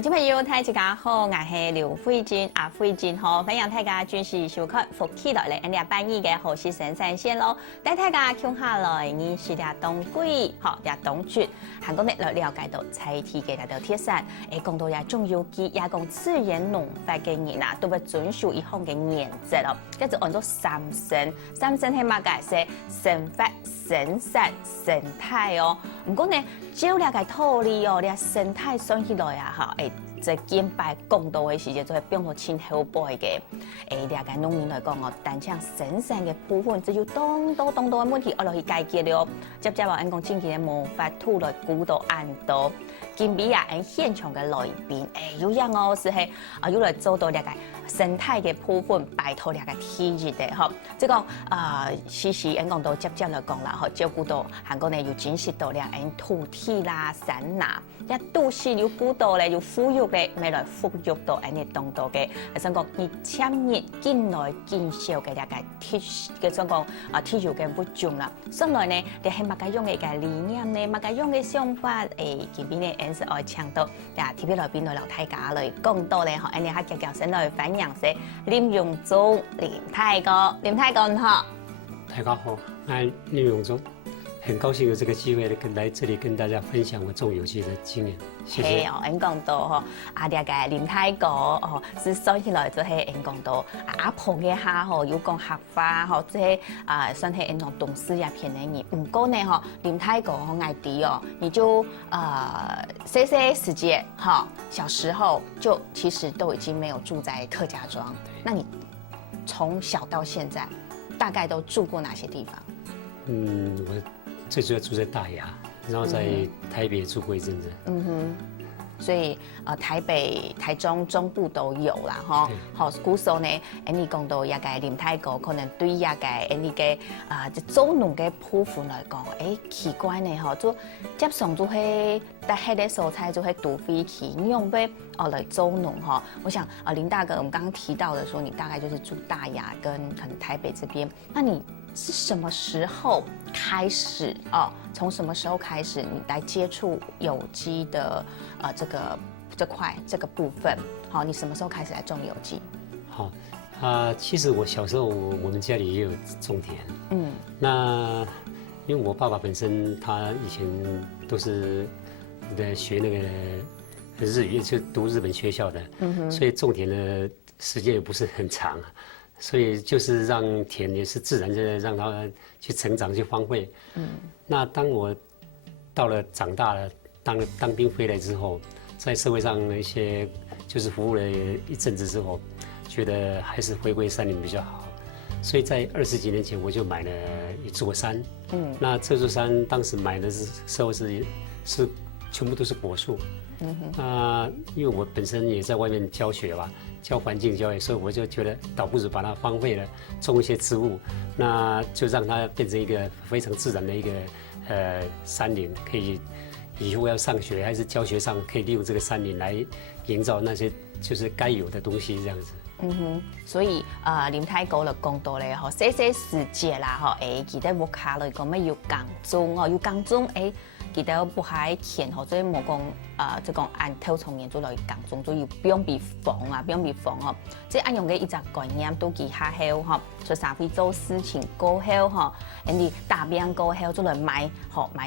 听众朋友，大家好，我是刘慧君，慧君好，欢迎大家准时收看福气来了，今半夜嘅好事生产线咯，带大家看下来，认识下东鬼，好，下东区，韩国呢来了解到菜地嘅条铁山，讲到也种有机，也讲自然农法嘅人啊，都要遵守一项嘅原则咯，跟住按照三生係乜嘅？係生法、生產、生態哦。唔過呢，照了解土地哦，你生態算起來啊，哈，在建擺講到嘅時節，就係變到千後輩嘅。了解農民來講哦，單搶生產嘅部分，只有當多嘅問題，我落去解決了。接話按講前期嘅無法土來估到按到，建比啊按現場嘅來賓，有樣哦，是係要來做到了解生態嘅部分，拜託了解體育嘅嗬，即個時時按講到接來講啦，嗬，照顧到韓國呢要展示到了按土地啦、山呐，一都市要顧到咧，要富裕咧，未來富裕到按啲當到嘅，係想講你簽熱進來見少嘅了解體嘅想講體育嘅不足啦，所以呢，你係乜嘅用嘅理念呢？乜嘅用嘅想法見邊呢？係愛倡導呀，特別來邊來留大家嚟講到咧，嗬，按啲客家先來反映是林永忠林太哥你好，大家好，我林永忠。很高興有這個機會來這裡跟大家分享我種有機的經驗，謝謝。係哦，俺講到嗬，啲嘅林太哥哦，是算起來就係俺講到阿婆嘅下嗬，要講客話嗬，即係算係俺講董事也偏嘅人。唔過呢嗬，林太哥和愛弟哦，你就些時間哈，小時候就其實都已經沒有住在客家莊。那你從小到現在，大概都住過哪些地方？我最主要住在大雅，然後在台北住過一陣子。所以台北、台中中部都有啦，嗬。好，故所呢，你講到一個林太哥，可能對一個你嘅做農嘅部分來講，奇怪呢，嗬，就接上就係但係啲蔬菜就係土飛起，你用咩來做農嗬？我想林大哥，我們剛剛提到的說，你大概就是住大雅跟可能台北這邊，那你是什麼時候開始哦？從什麼時候開始你來接觸有機的這個部分？好，你什麼時候開始來種有機？好其實我小時候我們家裡也有種田。那因為我爸爸本身他以前都是在學那個日語，就讀日本學校的，所以種田的時間也不是很長。所以就是讓田也是自然的讓它去成長去荒廢。那當我到了長大了，當兵回來之後，在社會上一些就是服務了一陣子之後，覺得還是回歸山林比較好。所以在20幾年前我就買了一座山。那這座山當時買的時候是全部都是果樹。因為我本身也在外面教學吧，教環境教育，所以我就覺得倒不如把它荒廢了，種一些植物，那就讓它變成一個非常自然的一個山林，可以以後要上學還是教學上可以利用這個山林來營造那些就是該有的東西，這樣子。所以林太哥就講到咧，嗬，些時節啦，嗬，記得屋下嚟講咩要耕種哦，要耕種記得不喺田嗬，所以冇講即講按偷從年做來耕種，就要不用避防啊，不用避防嗬。即按用嘅一隻概念都記下後嗬，做社會做事情過後嗬，人哋大病過後就來買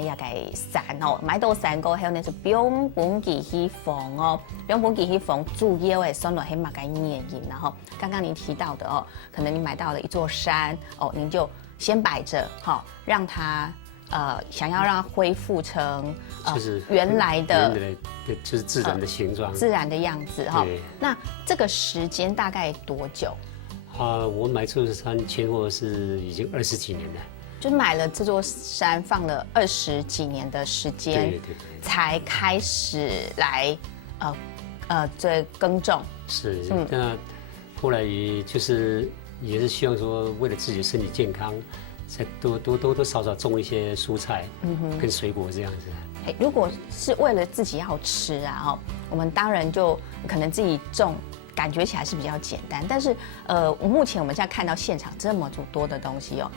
一個山嗬，買到山過後呢就不用本記去防哦，不用本記去防，主要係算落係乜嘅原因啦嗬。剛剛您提到的哦，可能你買到了一座山哦，您就先擺着好，讓它想要讓它恢復成就是原來的，就是自然的形狀，自然的樣子哈。那這個時間大概多久？我買這座山前後是已經20幾年了，就買了這座山放了20幾年的時間，對，才開始來這耕種。是，那後來就是也是希望說，為了自己的身體健康。再多少種一些蔬菜，跟水果這樣子。如果是為了自己要吃啊，我們當然就可能自己種，感覺起來是比較簡單。但是目前我們現在看到現場這麼多的東西哦，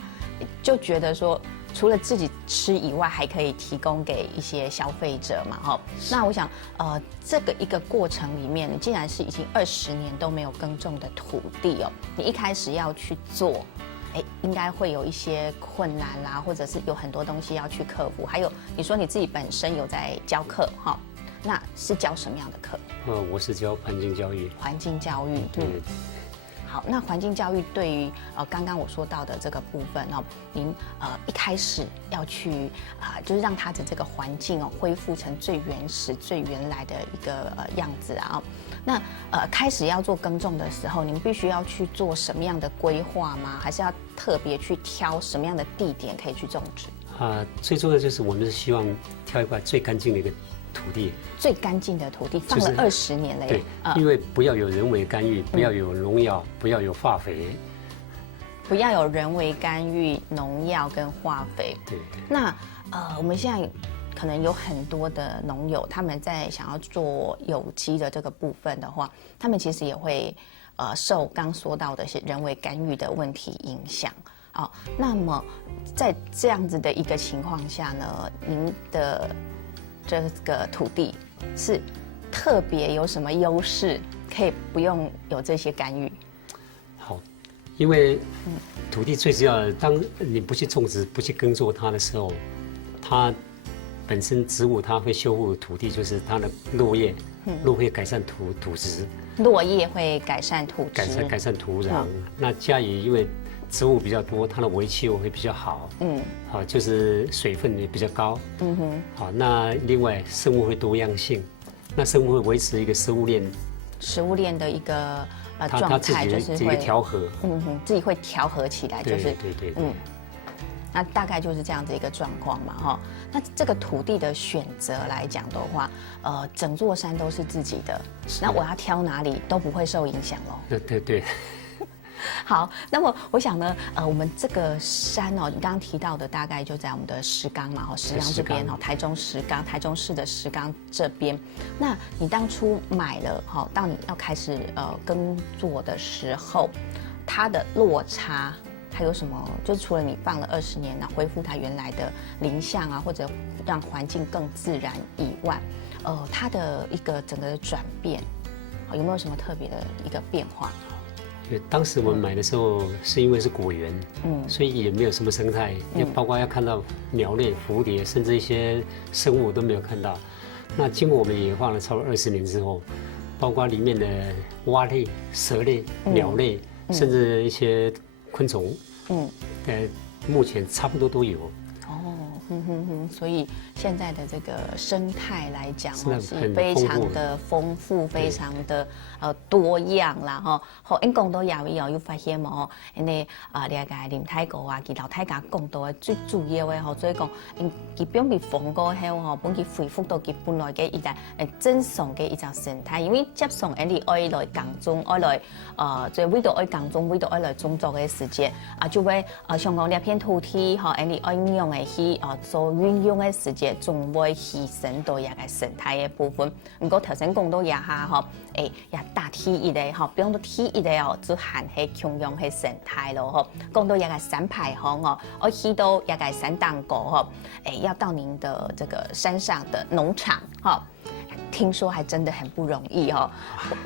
就覺得說除了自己吃以外，还可以提供给一些消费者嘛，哈。那我想，这个一个过程里面，你既然是已经20年都没有耕种的土地哦，你一开始要去做，应该会有一些困难啦，或者是有很多东西要去克服。还有，你说你自己本身有在教课，哈，那是教什么样的课？我是教环境教育。环境教育，对。好，那环境教育对于刚刚我说到的这个部分哦，您一开始要去就是让它的这个环境哦恢复成最原始、最原来的一个样子啊。那开始要做耕种的时候，您必须要去做什么样的规划吗？还是要特别去挑什么样的地点可以去种植？最重要就是我们是希望挑一块最干净的一个土地，最干净的土地放了20年了耶。对，因为不要有人为干预，不要有农药，不要有化肥，不要有人为干预、农药跟化肥。对。那我们现在可能有很多的农友，他们在想要做有机的这个部分的话，他们其实也会受刚说到的一些人为干预的问题影响。那么在这样子的一个情况下呢，您的这个土地是特别有什么优势，可以不用有这些干预？好，因为土地最主要的，当你不去种植、不去耕作它的时候，它本身植物它会修复土地，就是它的落叶，落叶改善土质，落叶会改善土质，改善土壤。那加以因为植物比较多，它的维气会比较好，好，就是水分也比较高，好，那另外生物会多样性，那生物会维持一个食物链的一个状态，就是会调和，自己会调和起来，就是对，那大概就是这样子一个状况嘛，哈。那这个土地的选择来讲的话，整座山都是自己的，那我要挑哪里都不会受影响咯。对。好，那么我想呢，我们这个山哦，你刚刚提到的大概就在我们的石冈嘛，石冈这边哦，台中石冈，台中市的石冈这边。那你当初买了哈，到你要开始耕作的时候，它的落差还有什么？就除了你放了20年呢，恢复它原来的林相啊，或者让环境更自然以外，它的一个整个的转变，有没有什么特别的一个变化？当时我们买的时候是因为是果园，所以也没有什么生态，也包括要看到鸟类、蝴蝶，甚至一些生物都没有看到。那经过我们野放了超过20年之后，包括里面的蛙类、蛇类、鸟类，甚至一些昆虫，目前差不多都有。所以现在的这个生态来讲是非常的丰富，非常的多样啦哈。好，因讲到也有发现嘛吼，因为了解林太哥啊，其老太家讲到的最主要的吼，所以讲因基本比风过后吼，本佢恢复到佢本来嘅一個正常嘅一隻生態，因為接送你愛來耕種，愛來最為到愛耕種，為到愛來種作嘅時節就會像講呢片土地吼，你愛用嘅去做運用嘅時節，仲會犧牲到一個生態嘅部分。不過頭先講到一下吼，也大體一類吼，比方到體一類哦，就含係共用嘅生態咯吼。講到一個山排放哦，我去到一個山當過吼，要到您的這個山上的農場哈，聽說還真的很不容易哦。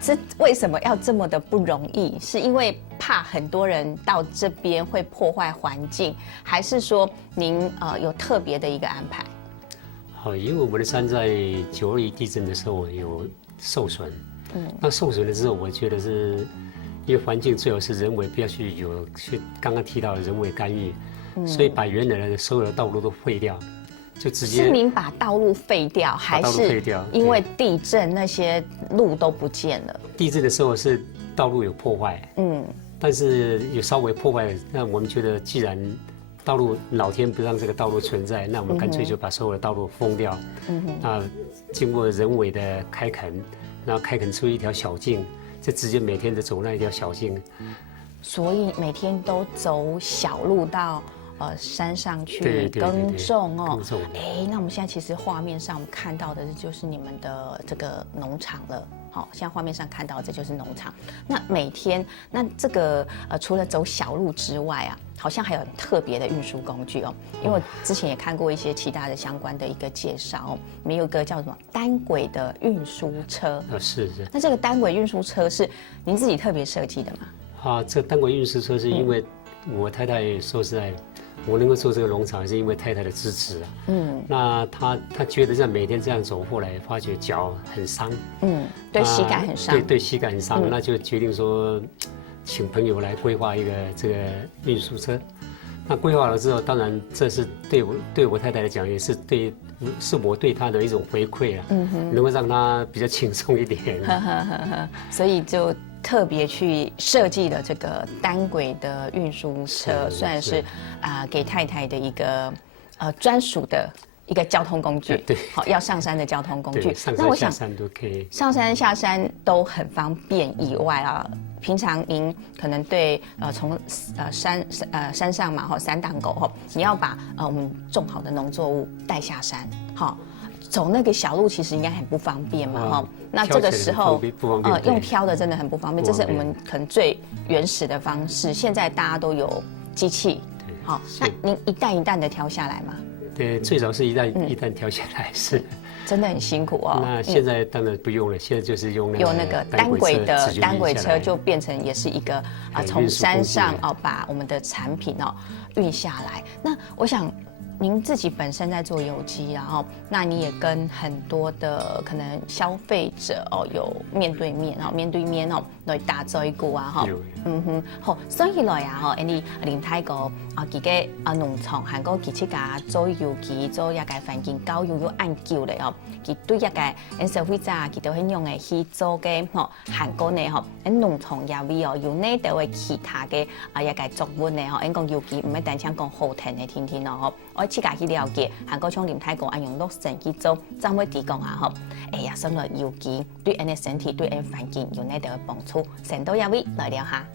這為什麼要這麼的不容易？是因為怕很多人到這邊會破壞環境，還是說您有特別的一個安排？好，因為我們的山在921地震的時候有受損，那受損了之後，我覺得是因為環境最好是人為，不要去剛剛提到的人為干預，所以把原來的所有的道路都廢掉。就直接是您把道路廢掉，還是因為地震那些路都不見了？地震的時候是道路有破壞，但是有稍微破壞，那我們覺得既然道路老天不讓這個道路存在，那我們乾脆就把所有的道路封掉，經過人為的開墾，然後開墾出一條小徑，就直接每天都走那一條小徑，所以每天都走小路到山上去耕種哦。那我們現在其實畫面上我們看到的就是你們的這個農場了，好，像画面上看到这就是农场。那每天，那这个除了走小路之外啊，好像还有很特别的运输工具哦。因为我之前也看过一些其他的相关的一个介绍哦，没有一个叫什么单轨的运输车。是。那这个单轨运输车是您自己特别设计的吗？这单轨运输车是因为我太太说实在，我能够做这个农场，是因为太太的支持啊。那她觉得这样每天这样走过来，发觉脚很伤。对膝盖很伤。对膝盖很伤，那就决定说，请朋友来规划一个这个运输车。那规划了之后，当然这是对我太太来讲，也是我对她的一种回馈啊。能够让她比较轻松一点。所以就特别去设计了这个单轨的运输车，算是给太太的一个专属的一个交通工具。对，好，要上山的交通工具。那我想上山都可以，上山下山都很方便以外啊，平常您可能对从山上嘛山档狗你要把我们种好的农作物带下山，走那个小路其实应该很不方便嘛那这个时候用挑的真的很不方便，这是我们可能最原始的方式。现在大家都有机器，好，那您一担一担的挑下来吗？对，最早是一担挑下来是。真的很辛苦哦。那现在当然不用了，现在就是用那个单轨车，就变成也是一个从山上把我们的产品运下来。那我想您自己本身在做有机，然后那你也跟很多的可能消费者有面对面来打造一股好，所以来你林太哥自己农场韩国其实家做有機做一個環境教育有研究的佢對一個消費者佢都很用嘅去做嘅韓國呢農場也會有呢度嘅其他嘅一個作物呢因講有機唔係單槍講好聽嘅天天我自己去了解韓國從林太哥用綠色去做，怎會提供生活有機對人嘅身體對人環境有呢度嘅幫助，成都一位來聊下。